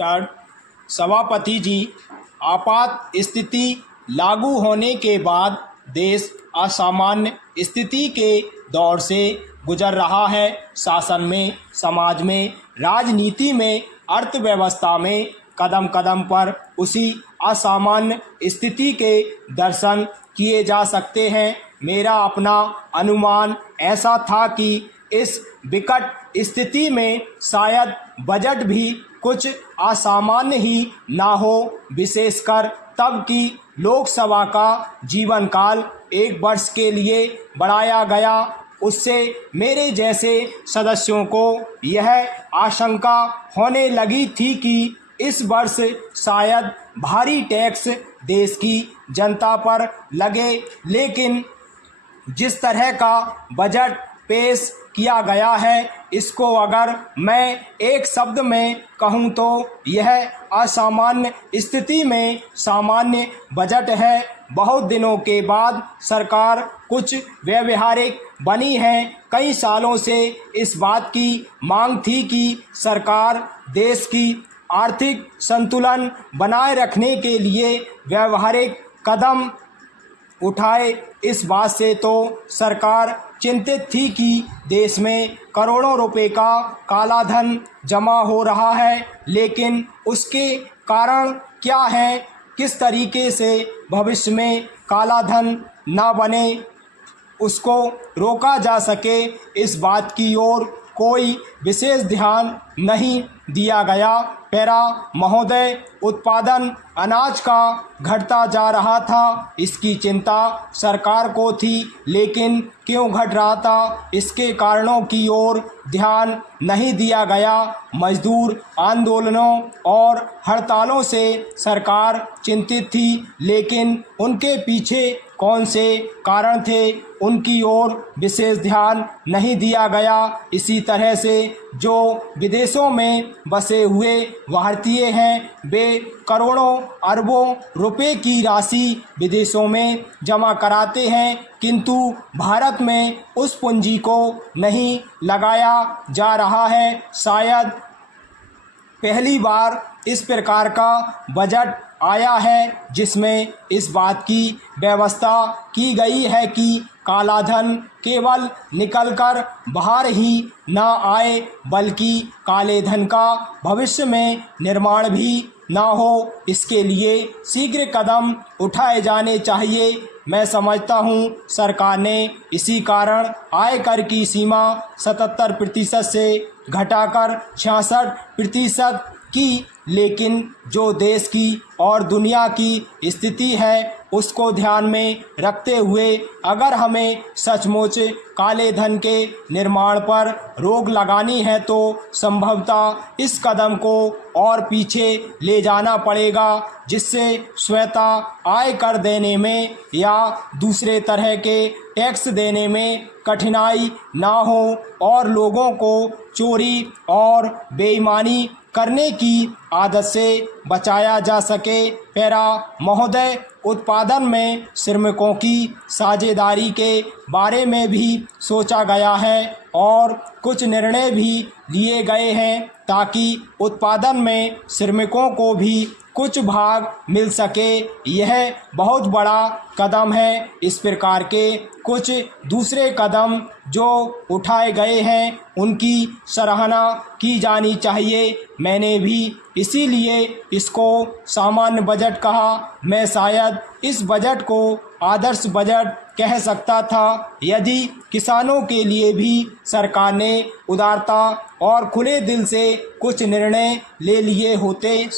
Start. सभापति जी, आपात स्थिति लागू होने के बाद देश असामान्य स्थिति के दौर से गुजर रहा है। शासन में, समाज में, राजनीति में, अर्थव्यवस्था में कदम कदम पर उसी असामान्य स्थिति के दर्शन किए जा सकते हैं। मेरा अपना अनुमान ऐसा था कि इस विकट स्थिति में शायद बजट भी कुछ असामान्य ही ना हो, विशेषकर तब कि लोकसभा का जीवन काल 1 वर्ष के लिए बढ़ाया गया। उससे मेरे जैसे सदस्यों को यह आशंका होने लगी थी कि इस वर्ष शायद भारी टैक्स देश की जनता पर लगे, लेकिन जिस तरह का बजट पेश किया गया है, इसको अगर मैं एक शब्द में कहूँ तो यह असामान्य स्थिति में सामान्य बजट है। बहुत दिनों के बाद सरकार कुछ व्यवहारिक बनी है। कई सालों से इस बात की मांग थी कि सरकार देश की आर्थिक संतुलन बनाए रखने के लिए व्यवहारिक कदम उठाए। इस बात से तो सरकार चिंतित थी कि देश में करोड़ों रुपए का काला धन जमा हो रहा है, लेकिन उसके कारण क्या है, किस तरीके से भविष्य में काला धन ना बने, उसको रोका जा सके, इस बात की ओर कोई विशेष ध्यान नहीं दिया गया। पैरा महोदय, उत्पादन अनाज का घटता जा रहा था, इसकी चिंता सरकार को थी, लेकिन क्यों घट रहा था, इसके कारणों की ओर ध्यान नहीं दिया गया। मजदूर आंदोलनों और हड़तालों से सरकार चिंतित थी, लेकिन उनके पीछे कौन से कारण थे, उनकी ओर विशेष ध्यान नहीं दिया गया। इसी तरह से जो विदेशों में बसे हुए भारतीय हैं, वे करोड़ों अरबों रुपए की राशि विदेशों में जमा कराते हैं, किंतु भारत में उस पूंजी को नहीं लगाया जा रहा है। शायद पहली बार इस प्रकार का बजट आया है जिसमें इस बात की व्यवस्था की गई है कि काला धन केवल निकलकर बाहर ही ना आए, बल्कि काले धन का भविष्य में निर्माण भी ना हो। इसके लिए शीघ्र कदम उठाए जाने चाहिए। मैं समझता हूँ सरकार ने इसी कारण आयकर की सीमा 77% से घटाकर 66% की, लेकिन जो देश की और दुनिया की स्थिति है उसको ध्यान में रखते हुए अगर हमें सचमुच काले धन के निर्माण पर रोक लगानी है तो संभवतः इस कदम को और पीछे ले जाना पड़ेगा, जिससे स्वतः आय कर देने में या दूसरे तरह के टैक्स देने में कठिनाई ना हो और लोगों को चोरी और बेईमानी करने की आदत से बचाया जा सके। पैरा महोदय, उत्पादन में श्रमिकों की साझेदारी के बारे में भी सोचा गया है और कुछ निर्णय भी लिए गए हैं ताकि उत्पादन में श्रमिकों को भी कुछ भाग मिल सके। यह बहुत बड़ा कदम है। इस प्रकार के कुछ दूसरे कदम जो उठाए गए हैं उनकी सराहना की जानी चाहिए। मैंने भी इसीलिए इसको सामान्य बजट कहा। मैं शायद इस बजट को आदर्श बजट कह सकता था यदि किसानों के लिए भी सरकार ने उदारता और खुले दिल से कुछ निर्णय ले लिए होते।